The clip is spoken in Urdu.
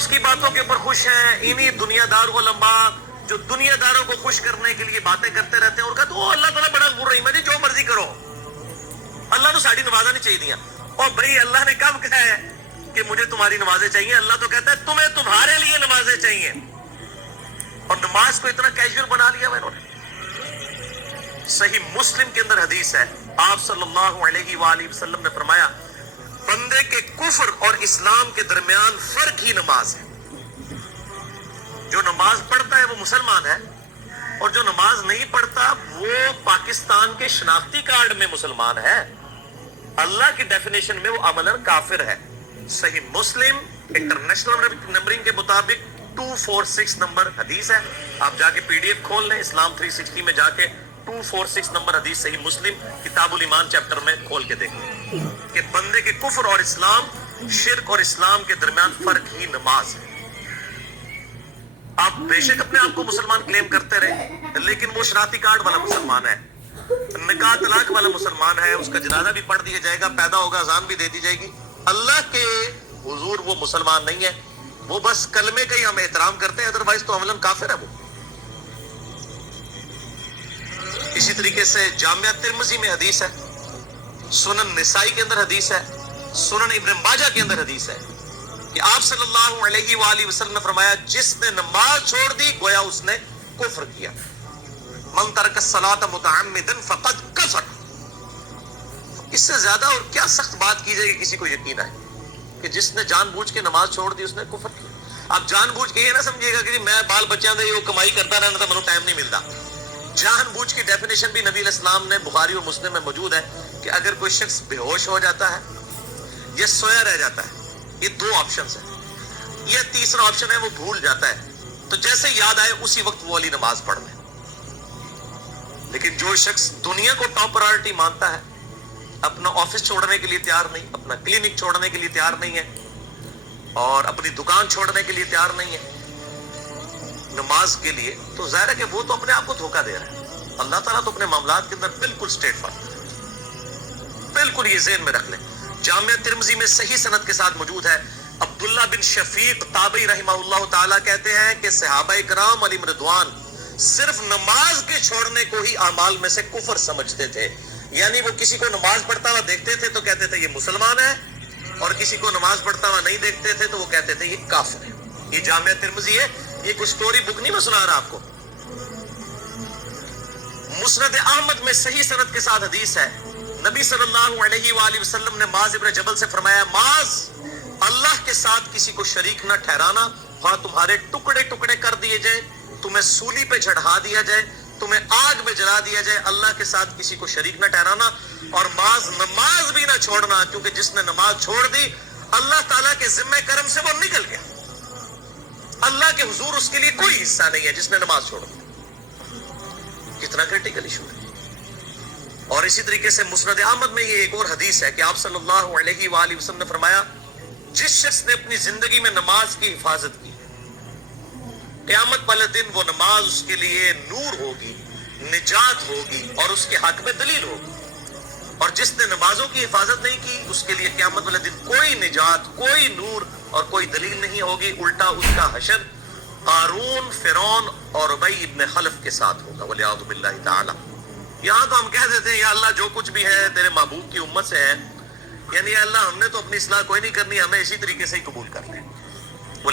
اس کی باتوں کے اوپر خوش ہیں. انہی دنیا دار علماء جو دنیا داروں کو خوش کرنے کے لیے باتیں کرتے رہتے ہیں اور کہتے ہیں اللہ تعالیٰ بڑا غفور رحیم ہے جی, جو مرضی کرو, اللہ تو ساڑی نمازیں نہیں چاہیے. اور بھائی اللہ نے کب کہا ہے کہ مجھے تمہاری نمازیں چاہیے؟ اللہ تو کہتا ہے تمہیں تمہارے لیے نمازیں چاہیے. اور نماز کو اتنا کیجول بنا لیا انہوں نے. صحیح مسلم کے اندر حدیث ہے, آپ صلی اللہ علیہ وآلہ وسلم نے فرمایا بندے کے کفر اور اسلام کے درمیان فرق ہی نماز ہے. جو نماز پڑھتا ہے وہ مسلمان ہے, اور جو نماز نہیں پڑھتا وہ پاکستان کے شناختی کارڈ میں مسلمان ہے, اللہ کی ڈیفینیشن میں وہ عملاً کافر ہے. صحیح مسلم انٹرنیشنل نمبرنگ کے مطابق 246 نمبر حدیث ہے. آپ جا کے پی ڈی ایف کھول لیں, اسلام 360 میں جا کے 246 نمبر حدیث صحیح مسلم کتاب الایمان چیپٹر میں کھول کے دیکھیں کہ بندے کے کفر اور اسلام, شرک اور اسلام کے درمیان فرق ہی نماز ہے. آپ بے شک اپنے آپ کو مسلمان کلیم کرتے رہے, لیکن وہ شناختی کارڈ والا مسلمان ہے, نکاح طلاق والا مسلمان ہے, اس کا جنازہ بھی پڑھ دیا جائے گا, پیدا ہوگا اذان بھی دے دی جائے گی. اللہ کے حضور وہ مسلمان نہیں ہے, وہ بس کلمے کا ہی ہم احترام کرتے ہیں, ادروائز تو عملاً کافر ہے وہ. اسی طریقے سے جامعہ ترمذی میں حدیث ہے, سنن نسائی کے اندر حدیث ہے, سنن ابن ماجہ کے اندر حدیث ہے کہ آپ صلی اللہ علیہ وآلہ وسلم نے فرمایا جس نے نماز چھوڑ دی گویا اس نے کفر کیا. من ترک الصلاۃ متعمدا فقد کفر. اس سے زیادہ اور کیا سخت بات کی جائے کہ کسی کو یقین آئے کہ جس نے جان بوجھ کے نماز چھوڑ دی اس نے کفر کیا. آپ جان بوجھ کے یہ نہ سمجھیے گا کہ میں بال بچیاں دے وہ کمائی کرتا رہنا تھا, مجھے ٹائم نہیں ملتا. جان بوجھ کی ڈیفینیشن بھی نبی علیہ السلام نے بخاری اور مسلم میں موجود ہے کہ اگر کوئی شخص بے ہوش ہو جاتا ہے یا سویا رہ جاتا ہے, یہ دو آپشنز ہیں. یہ تیسرا آپشن ہے وہ بھول جاتا ہے, تو جیسے یاد آئے اسی وقت وہ والی نماز پڑھ لے. لیکن جو شخص دنیا کو ٹاپ پرائورٹی مانتا ہے, اپنا آفس چھوڑنے کے لیے تیار نہیں, اپنا کلینک چھوڑنے کے لیے تیار نہیں ہے, اور اپنی دکان چھوڑنے کے لیے تیار نہیں ہے نماز کے لیے, تو ظاہر ہے کہ وہ تو اپنے آپ کو دھوکہ دے رہا ہے. اللہ تعالیٰ تو اپنے معاملات کے اندر بالکل اسٹریٹ فارورڈ ہے. بالکل یہ ذہن میں رکھ لیں. جامعہ ترمذی میں صحیح سند کے ساتھ موجود ہے, عبداللہ بن شفیق تابعی رحمہ اللہ تعالیٰ کہتے ہیں کہ صحابہ کرام علیہم رضوان صرف نماز کے چھوڑنے کو ہی اعمال میں سے کفر سمجھتے تھے. یعنی وہ کسی کو نماز پڑھتا ہوا دیکھتے تھے تو کہتے تھے یہ مسلمان ہے, اور کسی کو نماز پڑھتا ہوا نہیں دیکھتے تھے تو وہ کہتے تھے یہ کافر ہے. یہ جامعہ ترمذی ہے, یہ کوئی سٹوری بک نہیں میں سنا رہا آپ کو. مسند احمد میں صحیح سند کے ساتھ حدیث ہے, نبی صلی اللہ علیہ وآلہ وسلم نے معاذ ابن جبل سے فرمایا معاذ اللہ کے ساتھ کسی کو شریک نہ ٹھہرانا, ہاں تمہارے ٹکڑے ٹکڑے کر دیے جائیں, تمہیں سولی پہ چڑھا دیا جائے, تمہیں آگ میں جلا دیا جائے, اللہ کے ساتھ کسی کو شریک نہ ٹھہرانا. اور معاذ نماز بھی نہ چھوڑنا, کیونکہ جس نے نماز چھوڑ دی اللہ تعالیٰ کے ذمہ کرم سے وہ نکل گیا. اللہ کے حضور اس کے لیے کوئی حصہ نہیں ہے جس نے نماز چھوڑ دی. کتنا کریٹیکل ایشو ہے. اور اسی طریقے سے مسند احمد میں یہ ایک اور حدیث ہے کہ آپ صلی اللہ علیہ وآلہ وسلم نے فرمایا جس شخص نے اپنی زندگی میں نماز کی حفاظت کی, قیامت والے دن وہ نماز اس کے لیے نور ہوگی, نجات ہوگی, اور اس کے حق میں دلیل ہوگی. اور جس نے نمازوں کی حفاظت نہیں کی اس کے لیے قیامت والے دن کوئی نجات, کوئی نور اور کوئی دلیل نہیں ہوگی. الٹا اس کا حشر قارون, فرعون اور ابی ابن خلف کے ساتھ ہوگا والعیاذ باللہ تعالی. یہاں تو ہم کہہ دیتے ہیں یا اللہ جو کچھ بھی ہے تیرے محبوب کی امت سے ہے, یعنی اللہ ہم نے تو اپنی اصلاح کوئی نہیں کرنی, ہمیں اسی طریقے سے ہی قبول کر لیں.